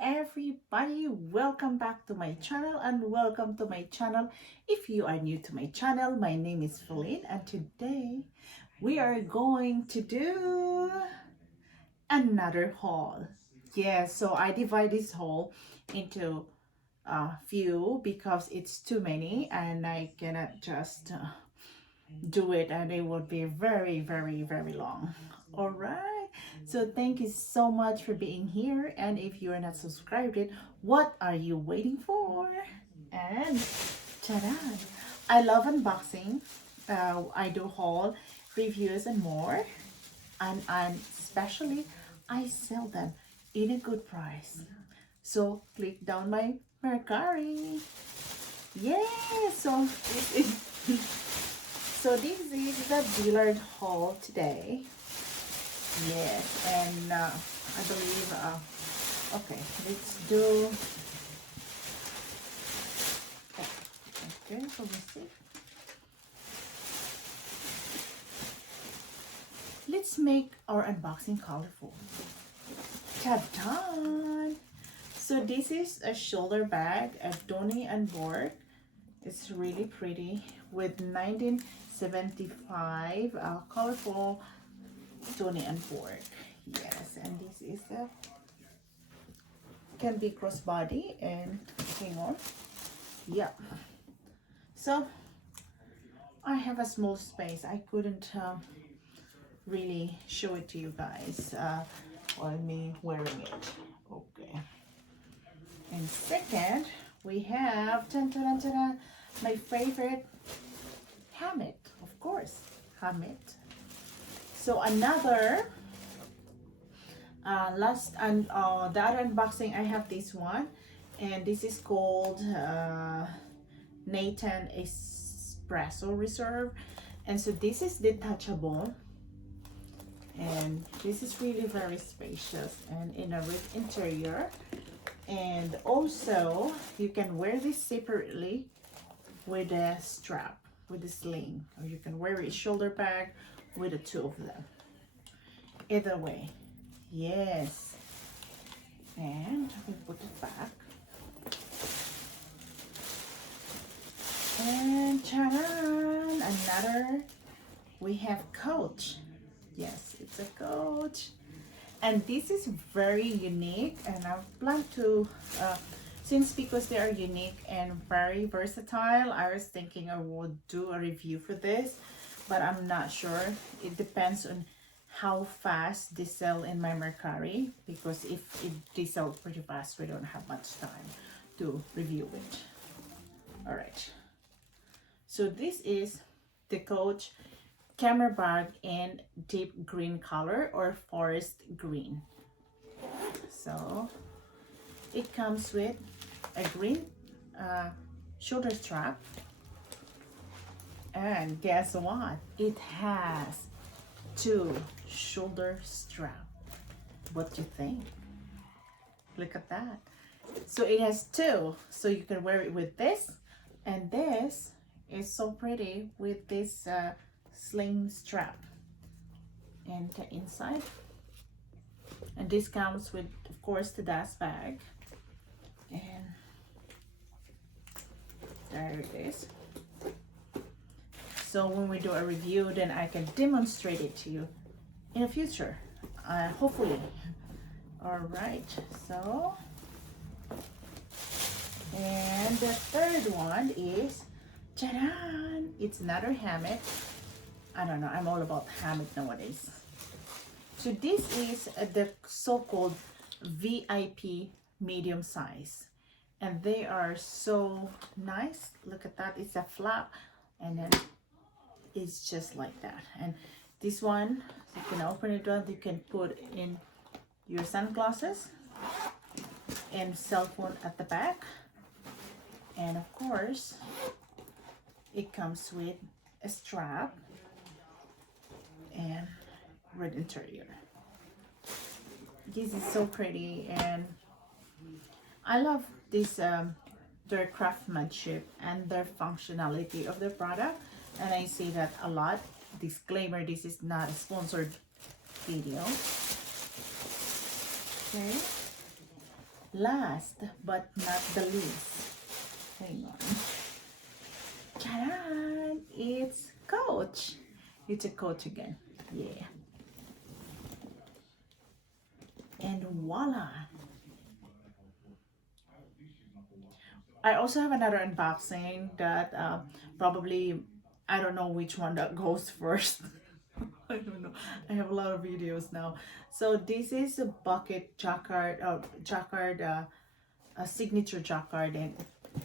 everybody, welcome back to my channel and welcome to my channel. If you are new to my channel, my name is Philine and today we are going to do another haul. Yeah, so I divide this haul into a few because it's too many and I cannot just do it and it would be very long. All right, so thank you so much for being here, and if you are not subscribed yet, what are you waiting for? And ta-da, I love unboxing. I do haul reviews and more, and especially I sell them in a good price. So click down my Mercari. Yeah, so this is so this is the Dillard haul today. Yes, and I believe, okay, let's do, okay, so let's see. Let's make our unboxing colorful. Ta-da! So this is a shoulder bag, a Donny and Borg. It's really pretty with 1975 colorful Donny and Borg. Yes, and this is a can be crossbody and hang on. Yeah. So I have a small space. I couldn't really show it to you guys while me wearing it. Okay. And second, we have my favorite Hammit, of course, Hammit. So another last and the other unboxing, I have this one, and this is called Nathan Espresso Reserve, and so this is detachable, and this is really very spacious and in a rich interior. And also you can wear this separately with a strap, with a sling, or you can wear a shoulder bag with the two of them. Either way, yes. And we put it back. And ta-da! Another, we have Coach. Yes, it's a Coach. And this is very unique, and I plan to since because they are unique and very versatile, I was thinking I would do a review for this, but I'm not sure. It depends on how fast they sell in my Mercari, because if they sell pretty fast, we don't have much time to review it. All right, so this is the Coach camera bag in deep green color or forest green. So it comes with a green shoulder strap, and guess what, it has two shoulder strap. What do you think? Look at that. So it has two, so you can wear it with this, and this is so pretty with this sling strap and the inside. And this comes with, of course, the dust bag, and there it is. So when we do a review, then I can demonstrate it to you in the future, hopefully. All right, so, and the third one is, ta-da! It's another Hammit. I don't know, I'm all about Hammit nowadays. So this is the so-called VIP medium size, and they are so nice. Look at that, it's a flap, and then it's just like that. And this one, you can open it up, you can put in your sunglasses and cell phone at the back. And of course, it comes with a strap and red interior. This is so pretty, and I love this their craftsmanship and their functionality of the product, and I see that a lot. Disclaimer, this is not a sponsored video. Okay, Last but not the least, hang on. Ta-da! It's Coach. It's a Coach again. Yeah. And voila! I also have another unboxing that probably I don't know which one that goes first. I don't know. I have a lot of videos now. So this is a bucket jacquard, a signature jacquard and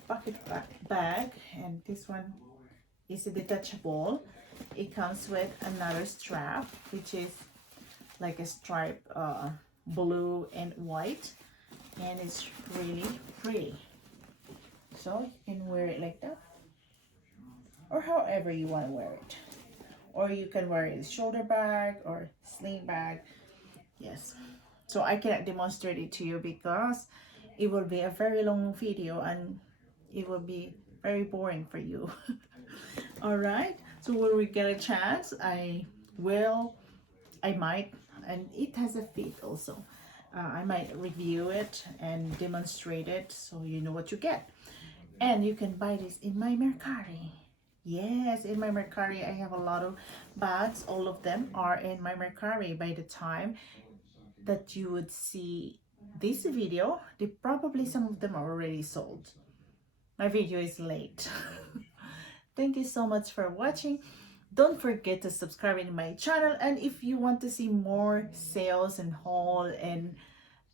bucket bag, and this one is a detachable. It comes with another strap, which is like a stripe, blue and white, and it's really pretty. So you can wear it like that, or however you want to wear it. Or you can wear it as shoulder bag or sling bag. Yes. So I cannot demonstrate it to you because it will be a very long video and it will be very boring for you. All right. So when we get a chance, will, I might, and it has a fit also. I might review it and demonstrate it so you know what you get. And you can buy this in my Mercari. Yes, in my Mercari, I have a lot of bags. All of them are in my Mercari. By the time that you would see this video, they probably some of them are already sold. My video is late. Thank you so much for watching. Don't forget to subscribe in my channel, and if you want to see more sales and haul and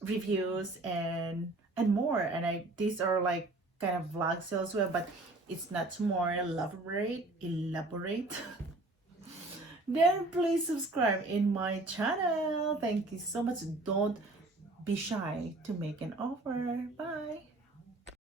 reviews and more, and these are like kind of vlog sales well, but it's not more elaborate then please subscribe in my channel. Thank you so much. Don't be shy to make an offer. Bye.